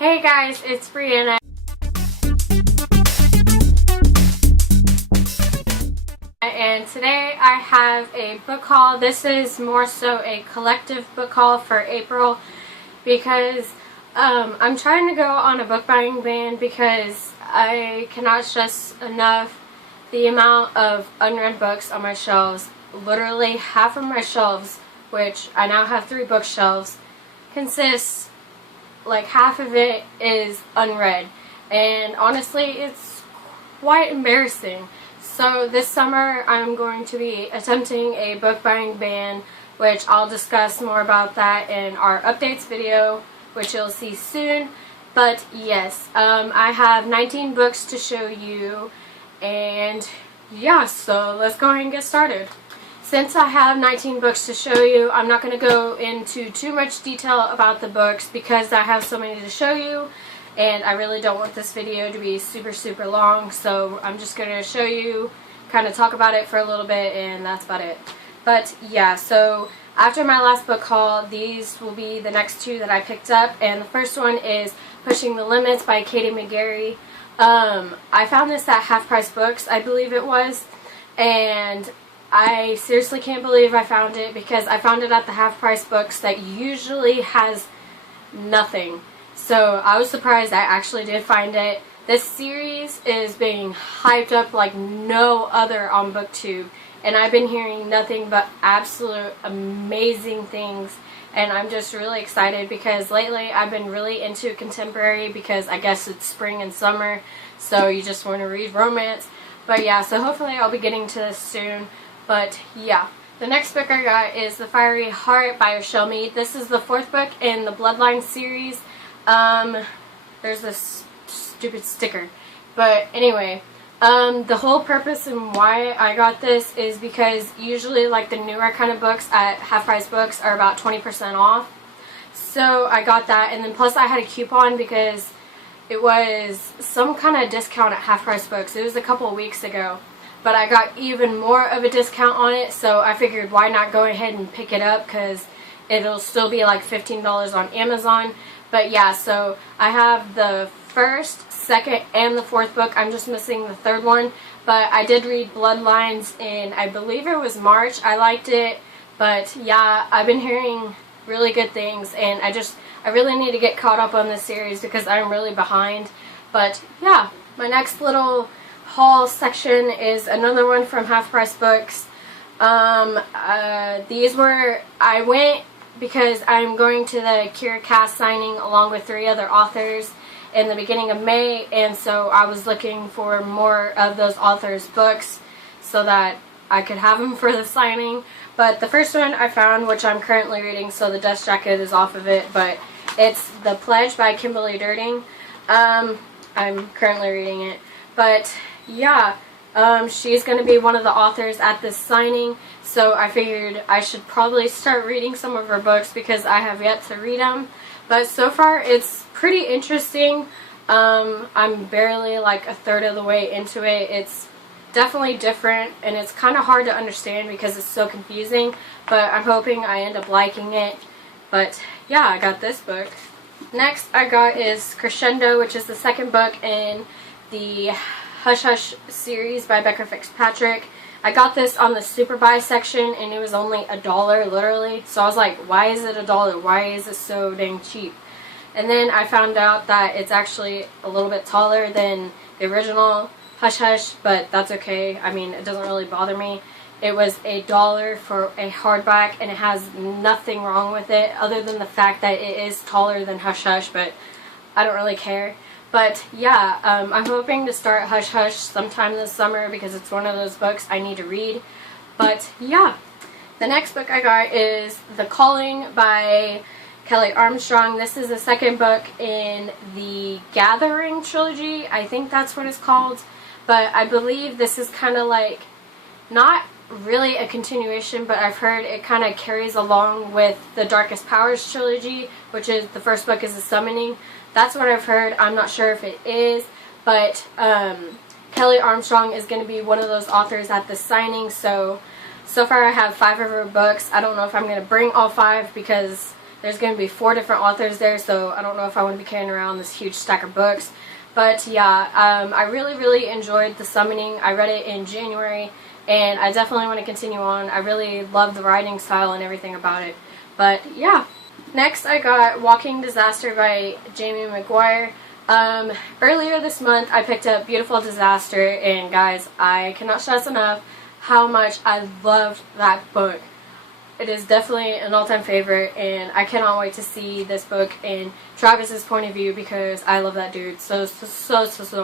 Hey guys, it's Brianna. And today I have a book haul. This is more so a collective book haul for April because I'm trying to go on a book buying ban because I cannot stress enough the amount of unread books on my shelves. Literally half of my shelves, which I now have 3 bookshelves, consists, like half of it is unread, and honestly it's quite embarrassing. So this summer I'm going to be attempting a book buying ban, which I'll discuss more about that in our updates video, which you'll see soon. But yes, I have 19 books to show you, and yeah, so let's go ahead and get started. Since I have 19 books to show you, I'm not going to go into too much detail about the books because I have so many to show you, and I really don't want this video to be super long, so I'm just going to show you, kind of talk about it for a little bit, and that's about it. But yeah, so after my last book haul, these will be the next 2 that I picked up, and the first one is Pushing the Limits by Katie McGarry. I found this at Half Price Books, I believe it was, and I seriously can't believe I found it because I found it at the Half Price Books that usually has nothing. So I was surprised I actually did find it. This series is being hyped up like no other on BookTube, and I've been hearing nothing but absolute amazing things, and I'm just really excited because lately I've been really into contemporary because I guess it's spring and summer, so you just want to read romance. But yeah, so hopefully I'll be getting to this soon. But yeah, the next book I got is The Fiery Heart by Rochelle Mead. This is the 4th book in the Bloodline series. There's this stupid sticker. But anyway, the whole purpose and why I got this is because usually like the newer kind of books at Half Price Books are about 20% off. So I got that, and then plus I had a coupon because it was some kind of discount at Half Price Books. It was a couple of weeks ago. But I got even more of a discount on it, so I figured why not go ahead and pick it up because it'll still be like $15 on Amazon. But yeah, so I have the 1st, 2nd, and the 4th book. I'm just missing the 3rd one. But I did read Bloodlines in, I believe it was March. I liked it. But yeah, I've been hearing really good things, and I really need to get caught up on this series because I'm really behind. But yeah, my next little haul section is another one from Half Price Books. These were, I went because I'm going to the Kira Cast signing along with 3 other authors in the beginning of May, and so I was looking for more of those authors' books so that I could have them for the signing. But the first one I found, which I'm currently reading, so the dust jacket is off of it, but it's The Pledge by Kimberly Durting. I'm currently reading it. But yeah, she's going to be one of the authors at this signing, so I figured I should probably start reading some of her books because I have yet to read them. But so far it's pretty interesting. I'm barely like a third of the way into it. It's definitely different, and it's kind of hard to understand because it's so confusing, but I'm hoping I end up liking it. But yeah, I got this book. Next I got is Crescendo, which is the 2nd book in the Hush Hush series by Becca Fitzpatrick. I got this on the super buy section, and it was only $1 literally, so I was like, why is it $1? Why is it so dang cheap? And then I found out that it's actually a little bit taller than the original Hush Hush, but that's okay. I mean, it doesn't really bother me. It was $1 for a hardback, and it has nothing wrong with it other than the fact that it is taller than Hush Hush, but I don't really care. But yeah, I'm hoping to start Hush Hush sometime this summer because it's one of those books I need to read. But yeah, the next book I got is The Calling by Kelly Armstrong. This is the 2nd book in the Gathering trilogy. I think that's what it's called. But I believe this is kind of like, not really a continuation, but I've heard it kind of carries along with the Darkest Powers trilogy, which is the 1st book is The Summoning. That's what I've heard. I'm not sure if it is, but Kelly Armstrong is going to be one of those authors at the signing. So far I have 5 of her books. I don't know if I'm going to bring all 5 because there's going to be 4 different authors there, so I don't know if I want to be carrying around this huge stack of books. But yeah, I really enjoyed The Summoning. I read it in January, and I definitely want to continue on. I really love the writing style and everything about it. But yeah. Next, I got Walking Disaster by Jamie McGuire. Earlier this month, I picked up Beautiful Disaster, and guys, I cannot stress enough how much I loved that book. It is definitely an all-time favorite, and I cannot wait to see this book in Travis's point of view because I love that dude so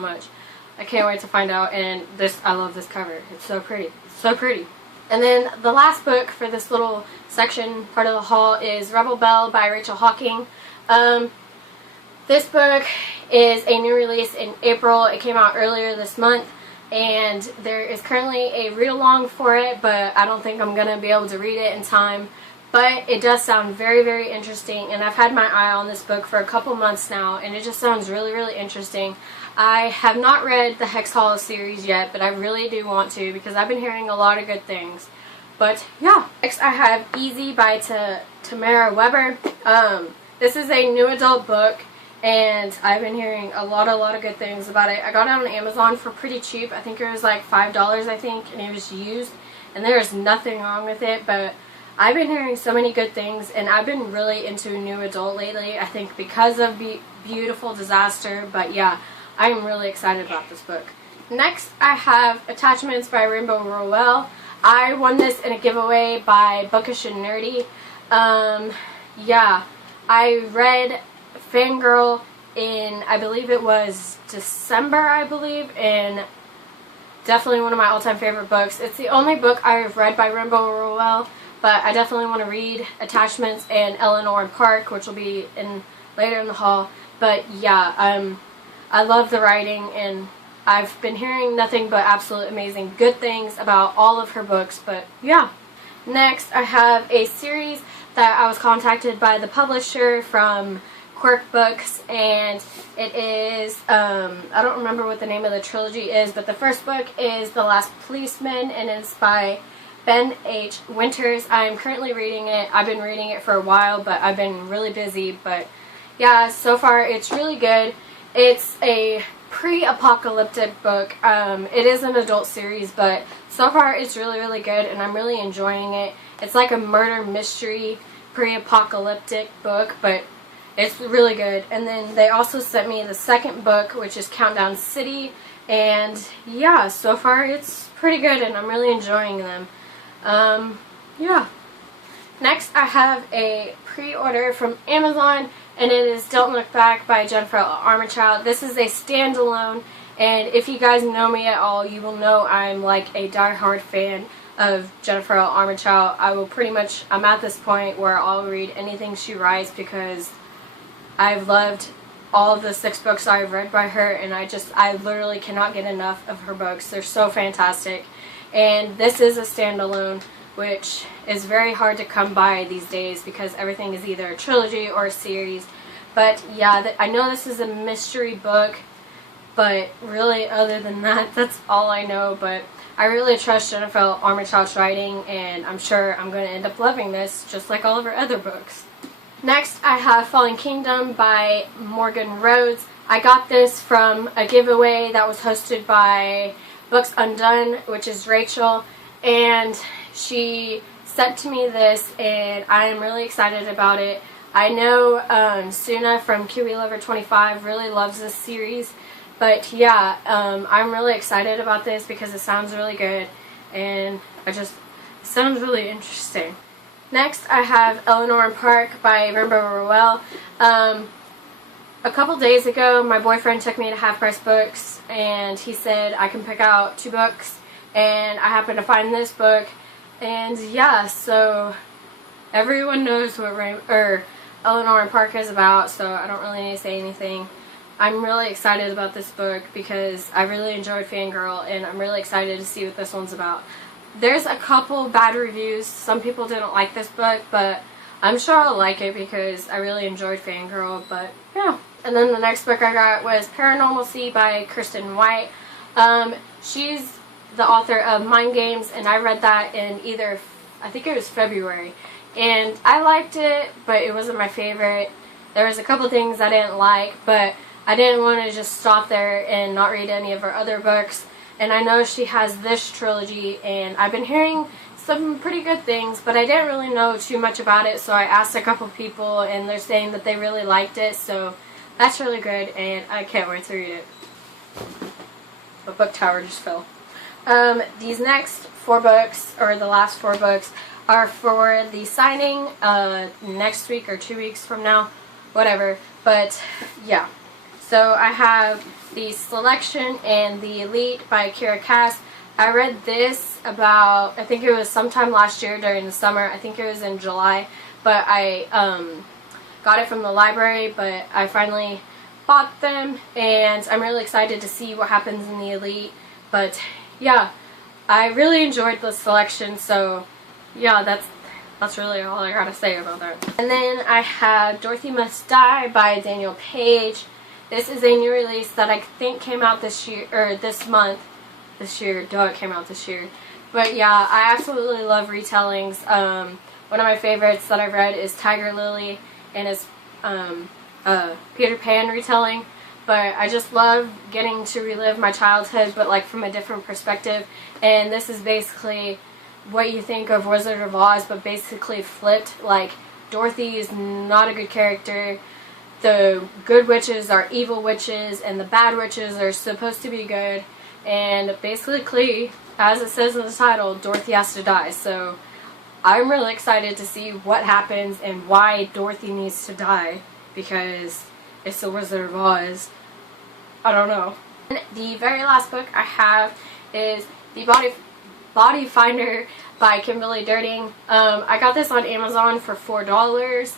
much. I can't wait to find out, and I love this cover. It's so pretty. It's so pretty. And then the last book for this little section, part of the haul, is Rebel Belle by Rachel Hawking. This book is a new release in April. It came out earlier this month, and there is currently a read-along for it, but I don't think I'm going to be able to read it in time. But it does sound very interesting, and I've had my eye on this book for a couple months now, and it just sounds really interesting. I have not read the Hex Hollow series yet, but I really do want to because I've been hearing a lot of good things. But yeah. Next I have Easy by Tamara Weber. This is a new adult book, and I've been hearing a lot of good things about it. I got it on Amazon for pretty cheap. I think it was like $5, I think, and it was used. And there is nothing wrong with it, but I've been hearing so many good things, and I've been really into new adult lately, I think because of Beautiful Disaster. But yeah, I'm really excited about this book. Next, I have Attachments by Rainbow Rowell. I won this in a giveaway by Bookish and Nerdy. Yeah, I read Fangirl in, I believe it was December, and definitely one of my all-time favorite books. It's the only book I've read by Rainbow Rowell, but I definitely want to read Attachments and Eleanor and Park, which will be later in the haul. But yeah, I love the writing, and I've been hearing nothing but absolute amazing good things about all of her books. But yeah. Next, I have a series that I was contacted by the publisher from Quirk Books, and it is, I don't remember what the name of the trilogy is, but the first book is The Last Policeman, and it's by Ben H. Winters. I'm currently reading it. I've been reading it for a while, but I've been really busy. But yeah, so far it's really good. It's a pre-apocalyptic book. It is an adult series, but so far it's really good, and I'm really enjoying it. It's like a murder mystery pre-apocalyptic book, but it's really good. And then they also sent me the second book, which is Countdown City, and yeah, so far it's pretty good, and I'm really enjoying them. Yeah. Next, I have a pre-order from Amazon, and it is Don't Look Back by Jennifer Armentrout. This is a standalone, and if you guys know me at all, you will know I'm like a die-hard fan of Jennifer Armentrout. I'm at this point where I'll read anything she writes because I've loved all of the 6 books I've read by her, and I literally cannot get enough of her books. They're so fantastic. And this is a standalone, which is very hard to come by these days because everything is either a trilogy or a series. But yeah, I know this is a mystery book, but really other than that, that's all I know. But I really trust Jennifer Armentrout's writing, and I'm sure I'm going to end up loving this just like all of her other books. Next, I have Fallen Kingdom by Morgan Rhodes. I got this from a giveaway that was hosted by Books Undone, which is Rachel, and she sent to me this, and I am really excited about it. I know Suna from Kiwi Lover 25 really loves this series, but yeah, I'm really excited about this because it sounds really good, and it sounds really interesting. Next, I have Eleanor and Park by Rainbow Rowell. A couple days ago, my boyfriend took me to Half Price Books, and he said I can pick out 2 books, and I happened to find this book, and yeah, so everyone knows what Eleanor and Park is about, so I don't really need to say anything. I'm really excited about this book because I really enjoyed Fangirl, and I'm really excited to see what this one's about. There's a couple bad reviews. Some people didn't like this book, but I'm sure I'll like it because I really enjoyed Fangirl, but yeah. And then the next book I got was Paranormal See by Kirsten White. She's the author of Mind Games, and I read that in I think it was February. and I liked it, but it wasn't my favorite. There was a couple things I didn't like, but I didn't want to just stop there and not read any of her other books. And I know she has this trilogy, and I've been hearing some pretty good things, but I didn't really know too much about it, so I asked a couple people, and they're saying that they really liked it, so that's really good, and I can't wait to read it. The book tower just fell. These next 4 books, or the last 4 books, are for the signing next week or 2 weeks from now, whatever, but yeah. So I have the Selection and the Elite by Kiera Cass. I read this about, I think it was sometime last year during the summer. I think it was in July, but I got it from the library, but I finally bought them, and I'm really excited to see what happens in the Elite. But yeah, I really enjoyed the Selection, so yeah, that's really all I gotta say about that. And then I have Dorothy Must Die by Daniel Page. This is a new release that I think came out this year, or this month. This year, duh, it came out this year. But yeah, I absolutely love retellings. One of my favorites that I've read is Tiger Lily, and it's Peter Pan retelling. But I just love getting to relive my childhood, but like from a different perspective. And this is basically what you think of Wizard of Oz, but basically flipped. Like, Dorothy is not a good character. The good witches are evil witches, and the bad witches are supposed to be good. And basically, as it says in the title, Dorothy has to die. So I'm really excited to see what happens and why Dorothy needs to die, because it's the Wizard of Oz. I don't know. And the very last book I have is The Body Finder by Kimberly Dirting. I got this on Amazon for $4,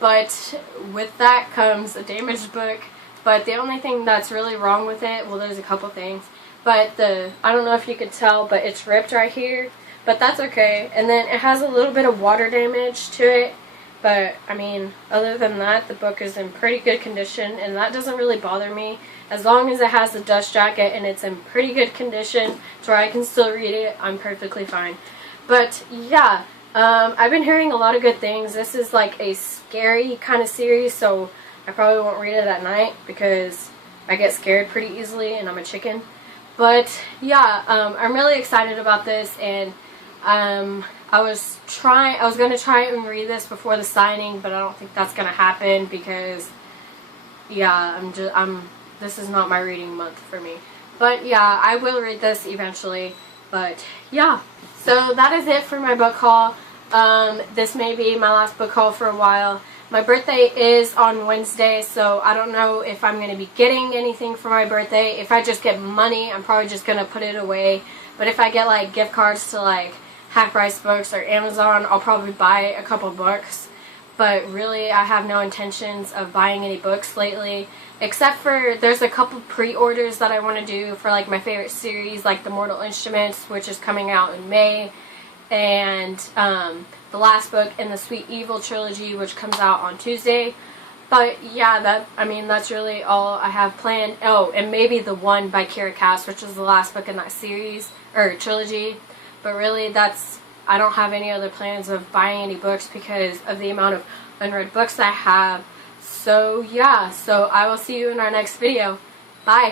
but with that comes a damaged book. But the only thing that's really wrong with it, well, there's a couple things, but I don't know if you could tell, but it's ripped right here, but that's okay. And then it has a little bit of water damage to it, but I mean, other than that, the book is in pretty good condition, and that doesn't really bother me. As long as it has the dust jacket and it's in pretty good condition to where I can still read it, I'm perfectly fine. But yeah, I've been hearing a lot of good things. This is like a scary kind of series, so I probably won't read it at night because I get scared pretty easily and I'm a chicken. But yeah, I'm really excited about this, and I was going to try and read this before the signing, but I don't think that's going to happen because yeah, this is not my reading month for me. But yeah, I will read this eventually. But yeah, so that is it for my book haul. This may be my last book haul for a while. My birthday is on Wednesday, so I don't know if I'm going to be getting anything for my birthday. If I just get money, I'm probably just going to put it away. But if I get like gift cards to like Half Price Books or Amazon, I'll probably buy a couple books. But really, I have no intentions of buying any books lately. Except for, there's a couple pre-orders that I want to do for like my favorite series, like The Mortal Instruments, which is coming out in May. And the last book in the Sweet Evil trilogy, which comes out on Tuesday. But yeah, that's really all I have planned. Oh, and maybe The One by Kiera Cass, which is the last book in that series, or trilogy. But really, I don't have any other plans of buying any books because of the amount of unread books I have. So yeah, so I will see you in our next video. Bye.